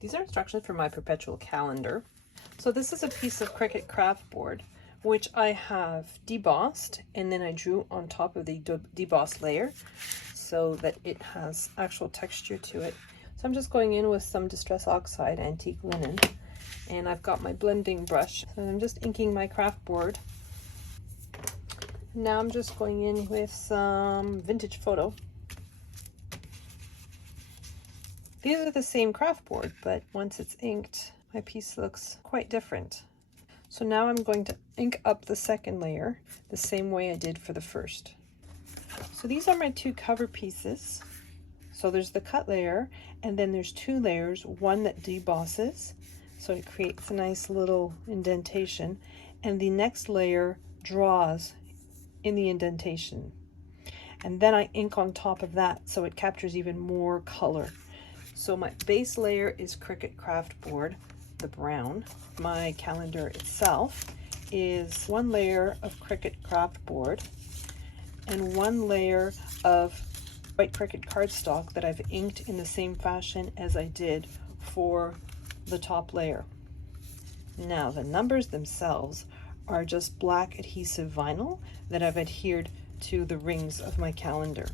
These are instructions for my Perpetual calendar. So this is a piece of Cricut craft board, which I have debossed, and then I drew on top of the debossed layer so that it has actual texture to it. So I'm just going in with some Distress Oxide Antique Linen, and I've got my blending brush. So I'm just inking my craft board. Now I'm just going in with some Vintage Photo. These are the same craft board, but once it's inked, my piece looks quite different. So now I'm going to ink up the second layer the same way I did for the first. So these are my two cover pieces. So there's the cut layer, and then there's two layers, one that debosses, so it creates a nice little indentation, and the next layer draws in the indentation. And then I ink on top of that so it captures even more color. So my base layer is Cricut craft board, the brown. My calendar itself is one layer of Cricut craft board and one layer of white Cricut cardstock that I've inked in the same fashion as I did for the top layer. Now the numbers themselves are just black adhesive vinyl that I've adhered to the rings of my calendar.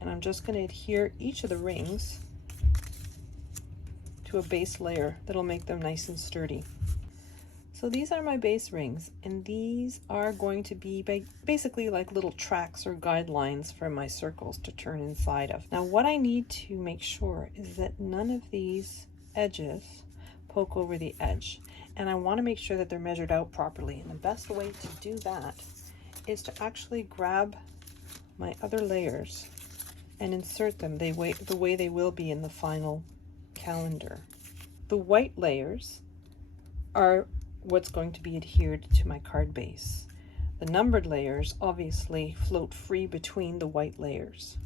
And I'm just going to adhere each of the rings to a base layer that'll make them nice and sturdy. So these are my base rings, and these are going to be basically like little tracks or guidelines for my circles to turn inside of. Now what I need to make sure is that none of these edges poke over the edge, and I want to make sure that they're measured out properly, and the best way to do that is to actually grab my other layers and insert them the way they will be in the final calendar. The white layers are what's going to be adhered to my card base. The numbered layers obviously float free between the white layers.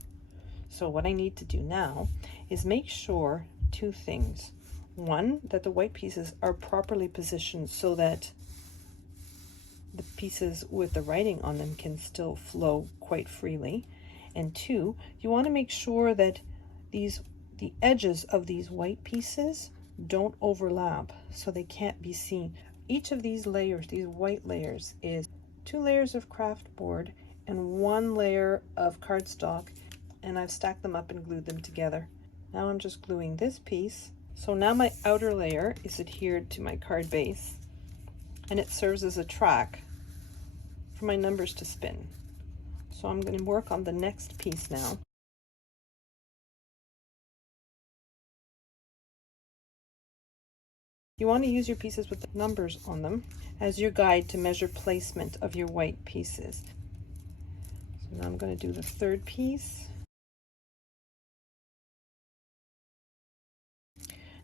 So what I need to do now is make sure two things. One, that the white pieces are properly positioned so that the pieces with the writing on them can still flow quite freely. And two, you want to make sure that the edges of these white pieces don't overlap so they can't be seen. Each of these layers, these white layers, is 2 layers of craft board and 1 layer of cardstock, and I've stacked them up and glued them together. Now I'm just gluing this piece. So now my outer layer is adhered to my card base, and it serves as a track for my numbers to spin. So I'm going to work on the next piece now. You want to use your pieces with the numbers on them as your guide to measure placement of your white pieces. So now I'm going to do the third piece.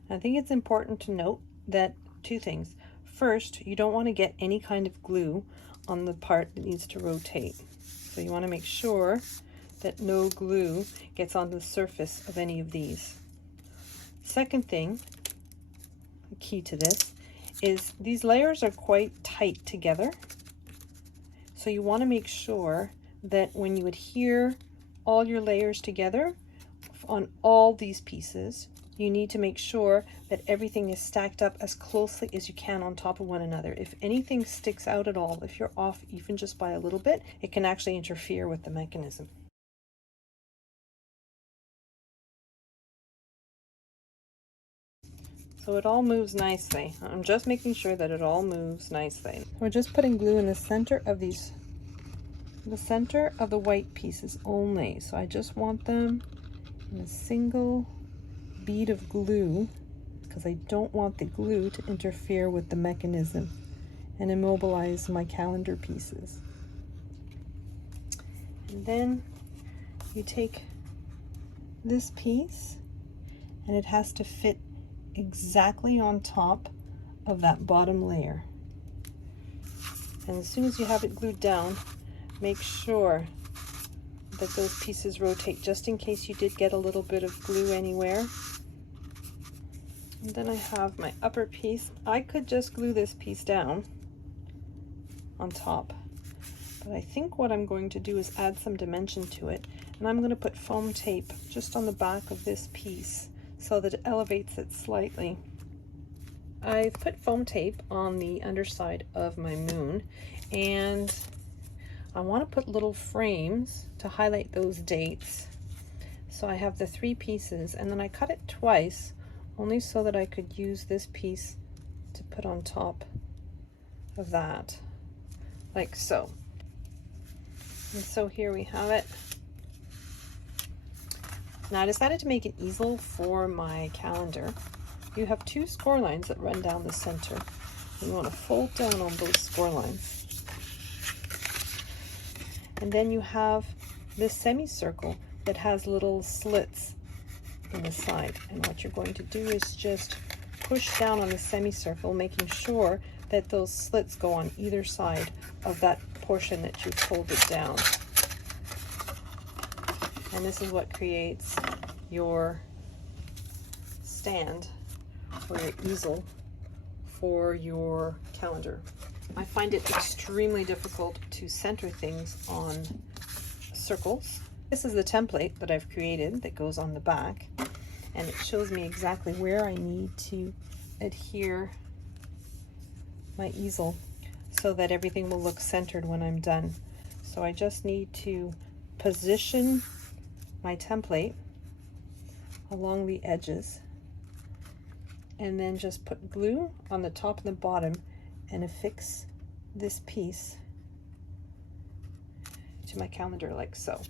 I think it's important to note that two things. First, you don't want to get any kind of glue on the part that needs to rotate. So you want to make sure that no glue gets on the surface of any of these. Second thing, the key to this, is these layers are quite tight together. So you want to make sure that when you adhere all your layers together on all these pieces, you need to make sure that everything is stacked up as closely as you can on top of one another. If anything sticks out at all, if you're off even just by a little bit, it can actually interfere with the mechanism. So it all moves nicely. I'm just making sure that it all moves nicely. We're just putting glue in the center of these, the center of the white pieces only. So I just want them in a single bead of glue because I don't want the glue to interfere with the mechanism and immobilize my calendar pieces. And then you take this piece and it has to fit exactly on top of that bottom layer. And as soon as you have it glued down, make sure that those pieces rotate just in case you did get a little bit of glue anywhere. And then I have my upper piece. I could just glue this piece down on top, but I think what I'm going to do is add some dimension to it, and I'm going to put foam tape just on the back of this piece so that it elevates it slightly. I've put foam tape on the underside of my moon, and I want to put little frames to highlight those dates. So I have the 3 pieces, and then I cut it twice, only so that I could use this piece to put on top of that, like so. And so here we have it. Now I decided to make an easel for my calendar. You have 2 score lines that run down the center. You want to fold down on those score lines. And then you have this semicircle that has little slits in the side. And what you're going to do is just push down on the semicircle, making sure that those slits go on either side of that portion that you folded down. And this is what creates your stand or your easel for your calendar. I find it extremely difficult to center things on circles. This is the template that I've created that goes on the back, and it shows me exactly where I need to adhere my easel so that everything will look centered when I'm done. So I just need to position my template along the edges, and then just put glue on the top and the bottom and affix this piece to my calendar like so.